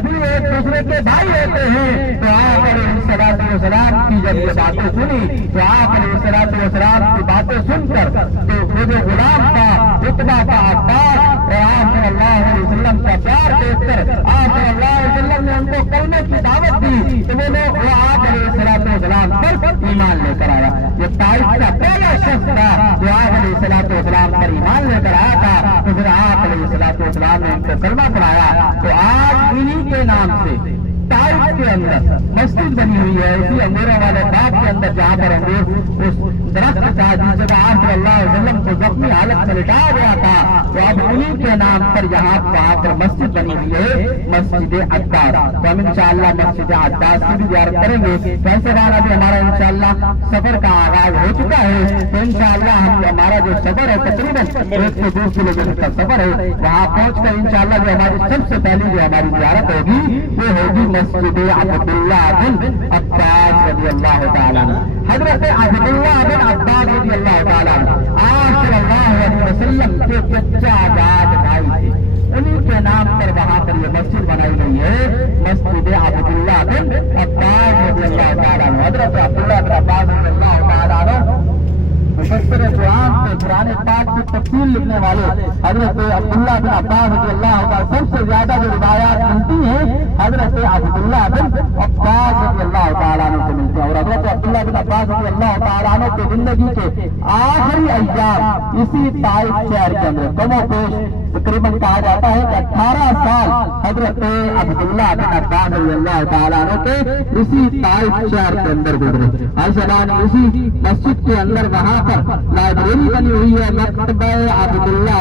सभी एक दूसरे के भाई होते हैं। तो आप अलैहिस्सलाम की जब ये बातें सुनी तो आप अलैहिस्सलाम की बातें सुनकर तो वो जो गुलाम था उतना का अब्बास और आप सल्लल्लाहु अलैहि वसल्लम का प्यार देखकर आप सल्लल्लाहु अलैहि वसल्लम ने उनको कलमे की दावत दी तो वो आप अलैहिस्सलाम पर ईमान लेकर आया। ये ताइफ का पहला शख्स था जो आप अलैहिस्सलाम पर ईमान लेकर आया था। तो फिर आप अलैहिस्सलाम ने उनको कलमा पढ़ाया। तो आज इन्हीं के नाम से ताइफ के अंदर मस्जिद बनी हुई है। इसी अंगूरों वाले बाग के अंदर जहाँ पर अंगूर उस दरख्त था जिस जगह आप सल्लल्लाहु अलैहि वसल्लम को जख्मी हालत में लिटाया गया था तो अब उन्हीं के नाम पर यहाँ वहाँ पर मस्जिद बनी हुई है, मस्जिद अब्बास। तो हम इंशाअल्लाह मस्जिद अब्बास की भी ज़ियारत करेंगे। तो ऐसे बाद अभी हमारा इंशाअल्लाह सफर का आगाज हो चुका है। तो इंशाअल्लाह हम हमारा जो सफर है तकरीबन 1 से 2 किलोमीटर का सफर है। वहाँ पहुँचकर इंशाअल्लाह जो हमारी सबसे पहली जो हमारी ज़ियारत होगी वो होगी मस्जिद अब्दुल्लाह बिन अब्बास रज़ियल्लाहु ताला अन्हु। हज़रत अब्दुल्लाह बिन अब्बास रज़ियल्लाहु ताला अन्हु आप सल्लल्लाहु अलैहि वसल्लम के बच्चा आजाद भाई थे। उन्हीं के नाम पर वहाँ पर ये मस्जिद बनाई गई है, मस्जिद अब्दुल्लाह बिन अब्बास रज़ियल्लाहु ताला अन्हु। हज़रत अब्दुल्लाह बिन अब्बास रज़ियल्लाहु ताला अन्हु मुफस्सिर कुरान के कुरान पाक की तफसीर लिखने वाले हज़रत अब्दुल्लाह बिन अब्बास रज़ियल्लाहु ताला सबसे ज्यादा जो रिवायात मिलती हैं हज़रत अब्दुल्लाह बिन अब्बास रज़ियल्लाहु ताला अन्हु से मिलती हैं। और हज़रत अब्दुल्लाह बिन अब्बास रज़ियल्लाहु ताला अन्हु की जिंदगी के आखिरी अय्याम इसी ताइफ शहर के अंदर कमोपेश तकरीबन कहा जाता है कि 18 साल हज़रत अब्दुल्लाह बिन अब्बास रज़ियल्लाहु ताला अन्हु के इसी ताइफ शहर के अंदर गुजरे। हर जबान इसी मस्जिद के अंदर वहाँ पर लाइब्रेरी बनी हुई है, मकतबा अब्दुल्लाह